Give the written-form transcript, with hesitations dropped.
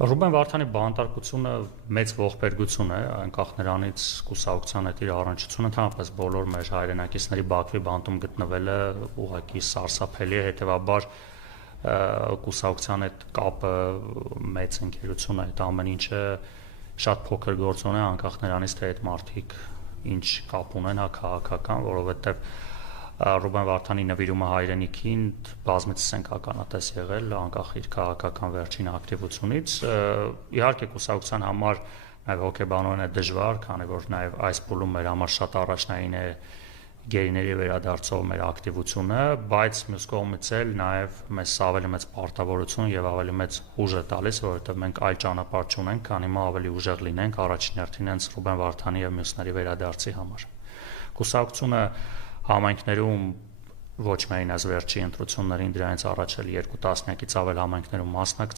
Ռուբեն Վարդանի բանտարկությունը մեծ ողբերգություն է, անկախ նրանից կուսակցության հետ իր առնչությունը, ընդհանրապես բոլոր մեր հայրենակիցների Բաքվի բանտում գտնվելը ուղղակի սարսափելի է, հետևաբար կուսակցության հետ կապը մեծ ընկերություն է, այդ ամեն ինչը շատ փոքր գործոն է, անկախ նրանից թե այդ մարդիկ ինչ կապ ունեն քաղաքական, որովհետև Ռուբեն Վարդանի նվիրումը հայրենիքին բազմիցս ենք ականատես եղել, անկախ իր քաղաքական վերջին ակտիվությունից։ Իհարկե կուսակցության համար նաև հոգեբանորեն է դժվար, քանի որ նաև այս փուլում մեր համար շատ առաջնային է գերիների վերադարձով մեր ակտիվությունը, բայց մյուս կողմից էլ նաև մեզ ավելի մեծ պարտավորություն եւ ավելի մեծ ուժ է տալիս, որովհետեւ մենք այլ ճանապարհ չունենք, քան հիմա ավելի ուժեղ լինենք առաջին հերթին հենց Ռուբեն Վարդանի եւ մյուսների վերադարձի համար։ Կուսակցությունը համայնքներում ոչ միայն այս վերջի ընտրություններին, դրանից առաջ էլ 2 տասնյակից ավել համայնքներում մասնակցել